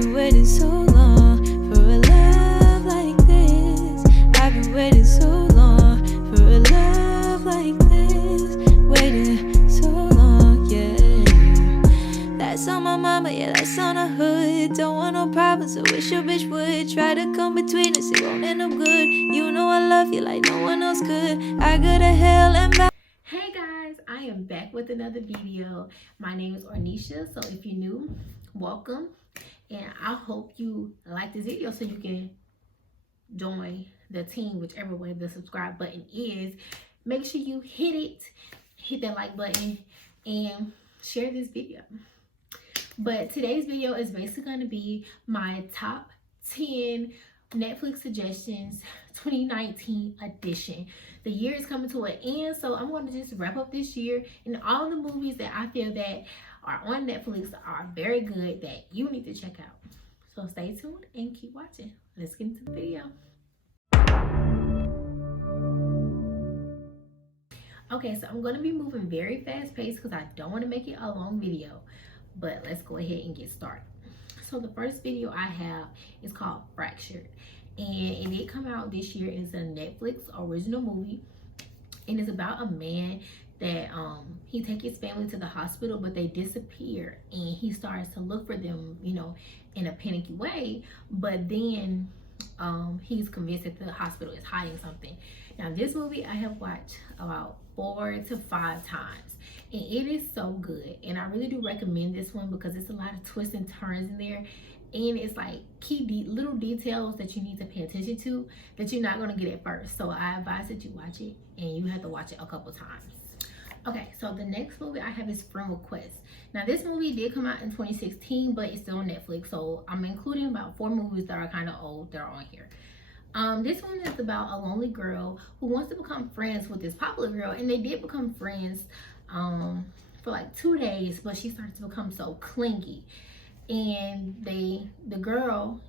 been waiting so long for a love like this. I've been waiting so long for a love like this. Waiting so long, yeah. That's on my mama, yeah, that's on the hood. Don't want no problems, I wish your bitch would try to come between us, it won't end up good. You know I love you like no one else could. I go to hell and back. Hey guys, I am back with another video. My name is Ornisha, so if you're new, welcome. And I hope you like this video so you can join the team, whichever way the subscribe button is. Make sure you hit that like button, and share this video. But today's video is basically going to be my top 10 Netflix suggestions 2019 edition. The year is coming to an end, so I'm going to just wrap up this year and all the movies that I feel that are on Netflix are very good that you need to check out. So stay tuned and keep watching. Let's get into the video. Okay, so I'm going to be moving very fast paced because I don't want to make it a long video, but let's go ahead and get started. So the first video I have is called Fractured, and it did come out this year. It's a Netflix original movie, and it's about a man that he takes his family to the hospital, but they disappear, and he starts to look for them, you know, in a panicky way. But then he's convinced that the hospital is hiding something. Now this movie I have watched about 4 to 5 times, and it is so good, and I really do recommend this one because it's a lot of twists and turns in there, and it's like little details that you need to pay attention to that you're not going to get at first. So I advise that you watch it, and you have to watch it a couple times. Okay, so the next movie I have is Friend Request. Now this movie did come out in 2016, but it's still on Netflix, so I'm including about 4 movies that are kind of old that are on here. This one is about a lonely girl who wants to become friends with this popular girl, and they did become friends for like 2 days, but she starts to become so clingy, and the girl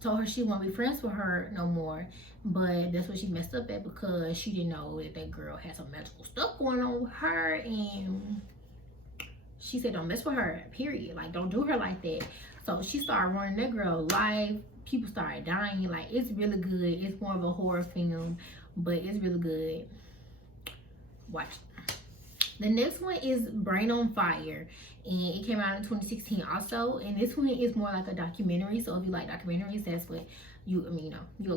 told her she won't be friends with her no more, but that's what she messed up at because she didn't know that girl had some magical stuff going on with her, and she said don't mess with her, period. Like, don't do her like that. So she started running that girl life. People started dying. Like, it's really good. It's more of a horror film, but it's really good. Watch it. The next one is On Fire, and it came out in 2016 also, and this one is more like a documentary. So if you like documentaries, that's what you'll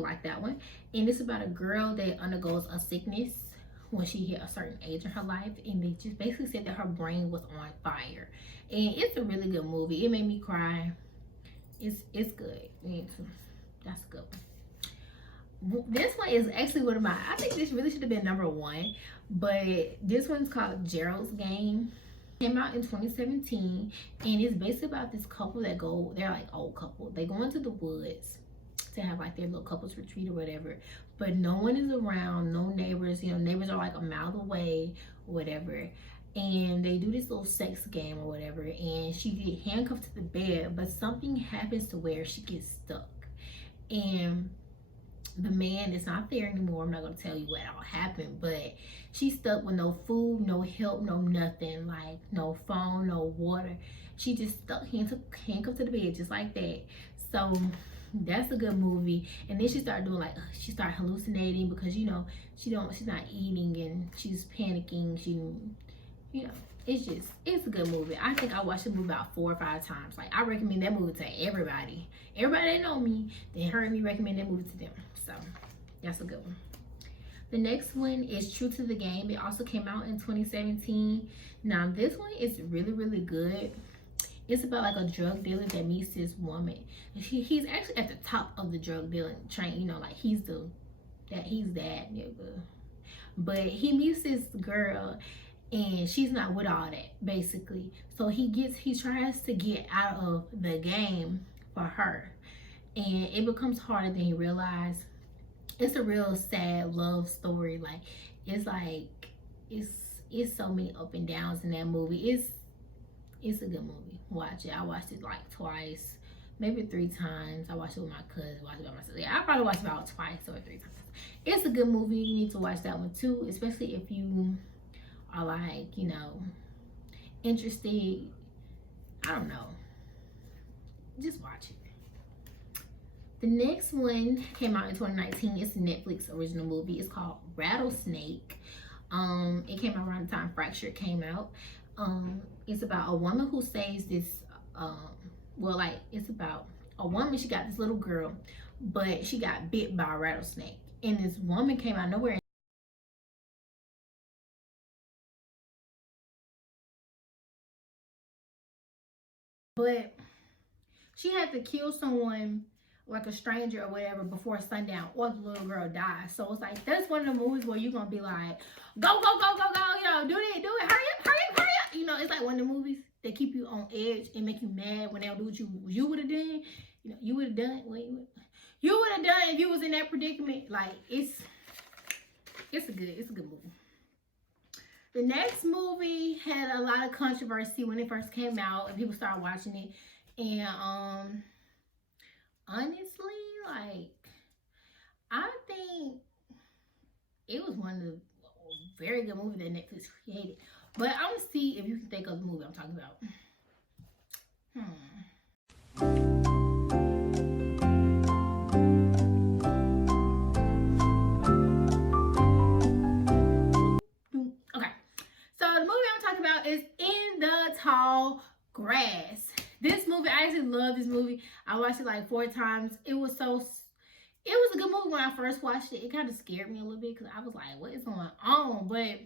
like that one. And it's about a girl that undergoes a sickness when she hit a certain age in her life, and they just basically said that her brain was on fire. And it's a really good movie. It made me cry. It's good. That's a good one. This one is actually one of my, I think this really should have been number 1, but this one's called Gerald's Game. Came out in 2017, and it's basically about this couple that they're like old couple. They go into the woods to have like their little couples retreat or whatever, but no one is around, no neighbors. Neighbors are like a mile away or whatever, and they do this little sex game or whatever, and she get handcuffed to the bed, but something happens to where she gets stuck, and the man is not there anymore. I'm not going to tell you what all happened, but she's stuck with no food, no help, no nothing, like no phone, no water. She just stuck handcuffed to the bed just like that. So that's a good movie. And then she started doing like, she started hallucinating because she's not eating, and she's panicking. It's a good movie. I think I watched the movie about 4 or 5 times. Like, I recommend that movie to everybody that know me, they heard me recommend that movie to them. So that's a good one. The next one is True to the Game. It also came out in 2017. Now this one is really, really good. It's about like a drug dealer that meets this woman. He's actually at the top of the drug dealing train, like he's that nigga. But he meets this girl, and she's not with all that, basically. So he tries to get out of the game for her, and it becomes harder than he realized. It's a real sad love story. Like, it's so many up and downs in that movie. It's a good movie. Watch it. I watched it like twice, maybe 3 times. I watched it with my cousin, watched it by myself. Yeah, I probably watched it about twice or 3 times. It's a good movie. You need to watch that one too, especially if you are like, interested. I don't know. Just watch it. The next one came out in 2019. It's a Netflix original movie. It's called Rattlesnake. It came out around the time Fracture came out. It's about a woman who saves this. It's about a woman. She got this little girl, but she got bit by a rattlesnake, and this woman came out of nowhere. But she had to kill someone, like a stranger or whatever, before sundown, or the little girl dies. So it's like, that's one of the movies where you're gonna be like, go, go, go, go, go, you know, do it, hurry up, hurry up, hurry up. You know, it's like one of the movies that keep you on edge and make you mad when they don't do what you would have done. You know, you would have done what you would have done if you was in that predicament. Like, it's a good movie. The next movie had a lot of controversy when it first came out and people started watching it. And honestly, like, I think it was one of the very good movies that Netflix created. But I'm gonna see if you can think of the movie I'm talking about. Okay, so the movie I'm talking about is In the Tall Grass. This movie, I actually love this movie. I watched it like 4 times. It was a good movie when I first watched it. It kind of scared me a little bit because I was like, what is going on? But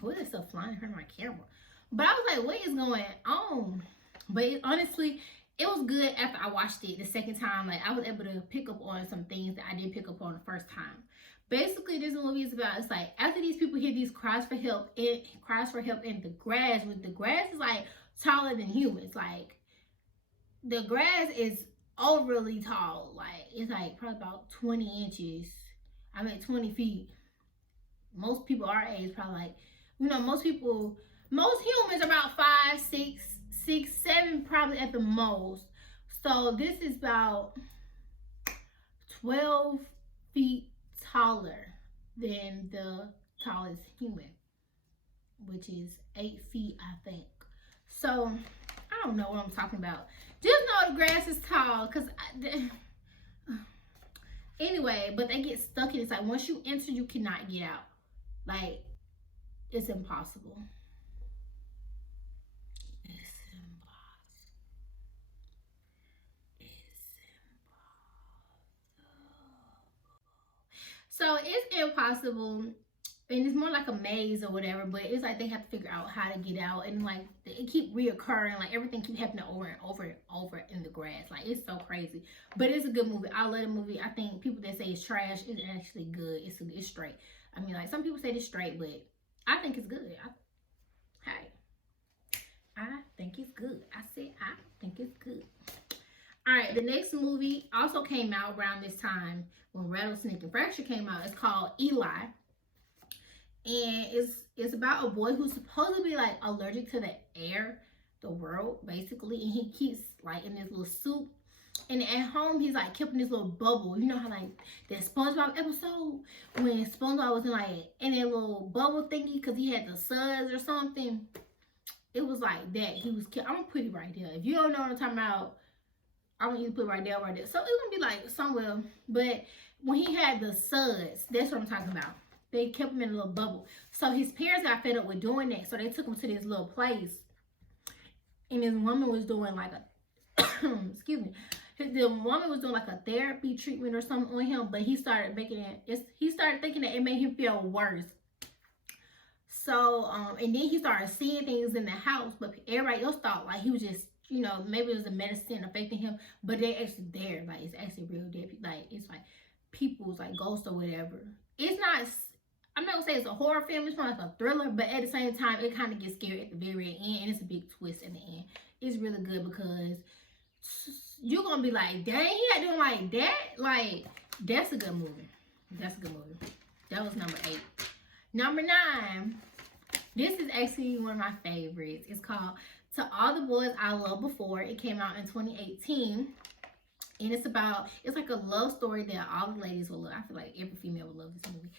what is stuff flying in my camera? But I was like, what is going on? But honestly, it was good after I watched it the second time. Like, I was able to pick up on some things that I didn't pick up on the first time. Basically, this movie is about, it's like, after these people hear these cries for help in the grass, with the grass is like taller than humans. Like, the grass is overly tall. Like, it's like probably about 20 inches. I mean, 20 feet. Most people our age probably like, you know, most humans are about 5, 6, 7 probably at the most. So this is about 12 feet taller than the tallest human, which is 8 feet, I think. So I don't know what I'm talking about. Just know the grass is tall, cause anyway, but they get stuck in it. It's like, once you enter, you cannot get out. Like, it's impossible. So it's impossible, and it's more like a maze or whatever, but it's like they have to figure out how to get out, and like it keep reoccurring, like everything keep happening over and over and over in the grass. Like, it's so crazy, but it's a good movie. I love the movie. I think people that say it's trash, it's actually good. It's straight. I mean, like, some people say it's straight, but I think it's good. I think it's good. I said I think it's good. All right, the next movie also came out around this time when Rattlesnake and Fracture came out. It's called Eli. And it's about a boy who's supposed to be like allergic to the air, the world, basically. And he keeps like in this little suit. And at home, he's like kept in this little bubble. You know how like that SpongeBob episode when SpongeBob was in that little bubble thingy because he had the suds or something. It was like that. He was kept. I'm gonna put it right there. If you don't know what I'm talking about, I'm gonna put it right there, right there. So it's gonna be like somewhere. But when he had the suds, that's what I'm talking about. They kept him in a little bubble. So his parents got fed up with doing that. So they took him to this little place. And this woman was doing like a, excuse me. The woman was doing like a therapy treatment or something on him. But he started thinking that it made him feel worse. So, and then he started seeing things in the house. But everybody else thought like he was just, you know, maybe it was a medicine affecting him. But they actually there. Like, it's actually real dead. Like, it's like people's like ghosts or whatever. It's not, I'm not gonna say it's a horror film, it's more like a thriller, but at the same time, it kind of gets scary at the very end, and it's a big twist at the end. It's really good because you're gonna be like, dang, he had doing like that? Like, that's a good movie. That's a good movie. That was number 8. Number 9, this is actually one of my favorites. It's called To All the Boys I Loved Before. It came out in 2018. And it's like a love story that all the ladies will love. I feel like every female will love this movie.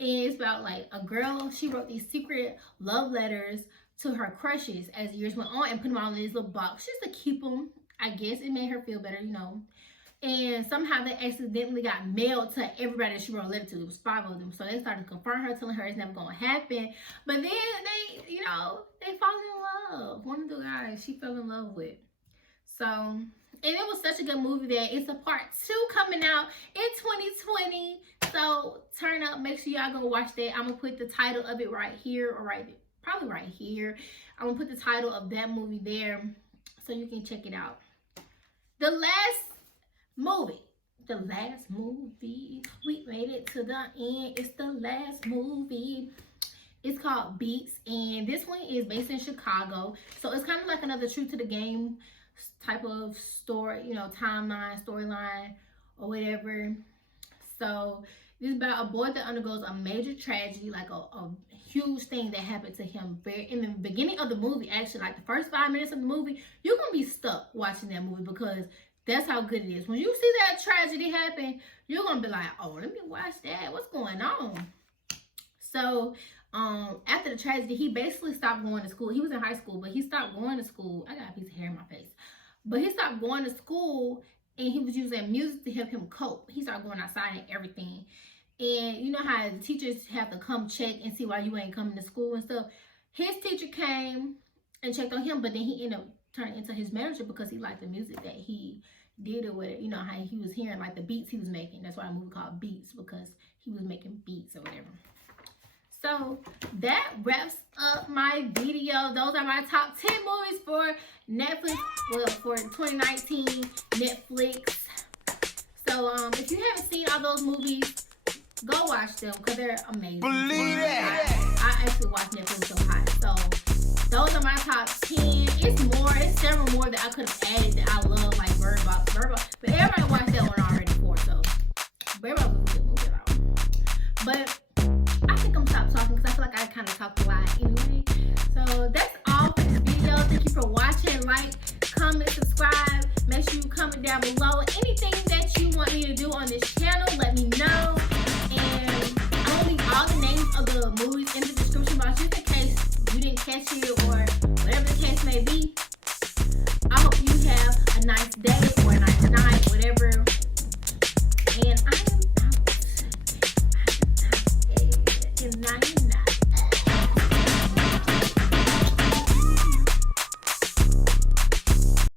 And it's about like a girl, she wrote these secret love letters to her crushes as years went on and put them all in this little box just to keep them. I guess it made her feel better, you know. And somehow they accidentally got mailed to everybody that she wrote a letter to. It was 5 of them. So they started confronting her, telling her it's never going to happen. But then they, you know, they fall in love. One of the guys she fell in love with. So, and it was such a good movie that it's a part 2 coming out in 2020. So turn up, make sure y'all go watch that. I'm going to put the title of it right here, or probably right here. I'm going to put the title of that movie there so you can check it out. The last movie, we made it to the end. It's the last movie. It's called Beats, and this one is based in Chicago. So it's kind of like another true to the game type of story, you know, timeline, storyline, or whatever. So this is about a boy that undergoes a major tragedy, like a huge thing that happened to him in the beginning of the movie. Actually, like the first 5 minutes of the movie, you're gonna be stuck watching that movie because that's how good it is. When you see that tragedy happen, you're gonna be like, oh, let me watch that. What's going on? So after the tragedy, he basically stopped going to school. He was in high school, but he stopped going to school. I got a piece of hair in my face. But he stopped going to school, and he was using music to help him cope. He started going outside and everything. And you know how the teachers have to come check and see why you ain't coming to school and stuff. His teacher came and checked on him, but then he ended up turning into his manager because he liked the music that he did, or whatever. You know how he was hearing like the beats he was making. That's why a movie called Beats, because he was making beats or whatever. So that wraps up my video. Those are my top 10 movies for Netflix, well, for 2019 Netflix. So if you haven't seen all those movies, go watch them because they're amazing. Believe it. I actually watch Netflix so hot. So those are my top 10. It's several more that I could have